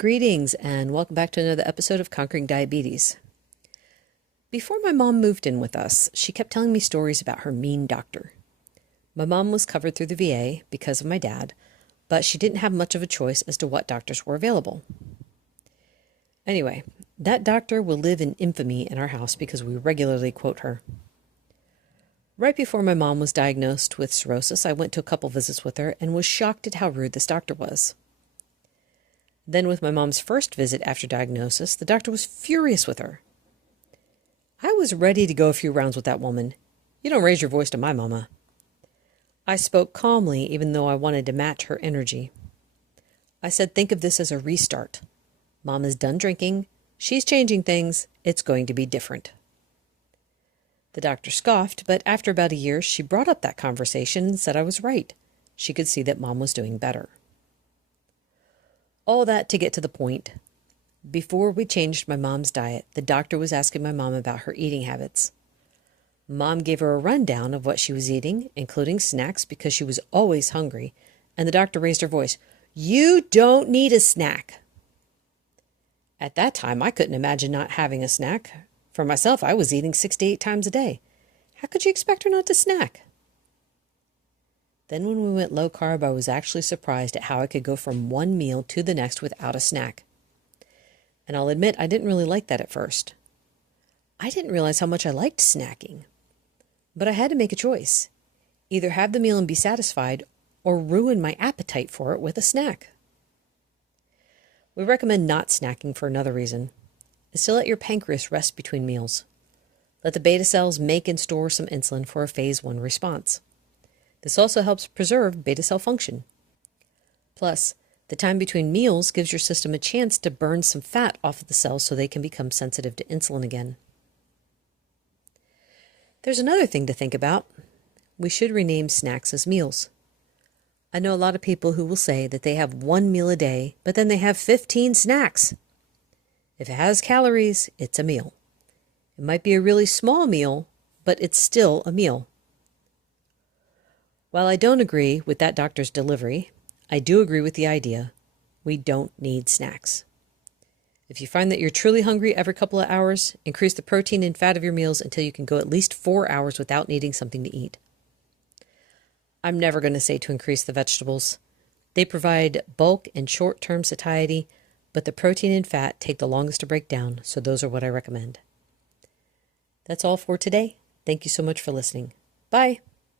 Greetings and welcome back to another episode of Conquering Diabetes. Before my mom moved in with us, she kept telling me stories about her mean doctor. My mom was covered through the VA because of my dad, but she didn't have much of a choice as to what doctors were available. Anyway, that doctor will live in infamy in our house because we regularly quote her. Right before my mom was diagnosed with cirrhosis, I went to a couple visits with her and was shocked at how rude this doctor was. Then with my mom's first visit after diagnosis, the doctor was furious with her. I was ready to go a few rounds with that woman. You don't raise your voice to my mama. I spoke calmly, even though I wanted to match her energy. I said, think of this as a restart. Mama's done drinking. She's changing things. It's going to be different. The doctor scoffed, but after about a year, she brought up that conversation and said I was right. She could see that Mom was doing better. All that to get to the point. Before we changed my mom's diet, the doctor was asking my mom about her eating habits. Mom gave her a rundown of what she was eating, including snacks because she was always hungry, and the doctor raised her voice. You don't need a snack. At that time, I couldn't imagine not having a snack. For myself, I was eating 6 to 8 times a day. How could you expect her not to snack? Then when we went low carb, I was actually surprised at how I could go from one meal to the next without a snack. And I'll admit, I didn't really like that at first. I didn't realize how much I liked snacking. But I had to make a choice. Either have the meal and be satisfied, or ruin my appetite for it with a snack. We recommend not snacking for another reason. Is to let your pancreas rest between meals. Let the beta cells make and store some insulin for a phase 1 response. This also helps preserve beta cell function. Plus, the time between meals gives your system a chance to burn some fat off of the cells so they can become sensitive to insulin again. There's another thing to think about. We should rename snacks as meals. I know a lot of people who will say that they have one meal a day, but then they have 15 snacks. If it has calories, it's a meal. It might be a really small meal, but it's still a meal. While I don't agree with that doctor's delivery, I do agree with the idea. We don't need snacks. If you find that you're truly hungry every couple of hours, increase the protein and fat of your meals until you can go at least 4 hours without needing something to eat. I'm never going to say to increase the vegetables. They provide bulk and short-term satiety, but the protein and fat take the longest to break down, so those are what I recommend. That's all for today. Thank you so much for listening. Bye.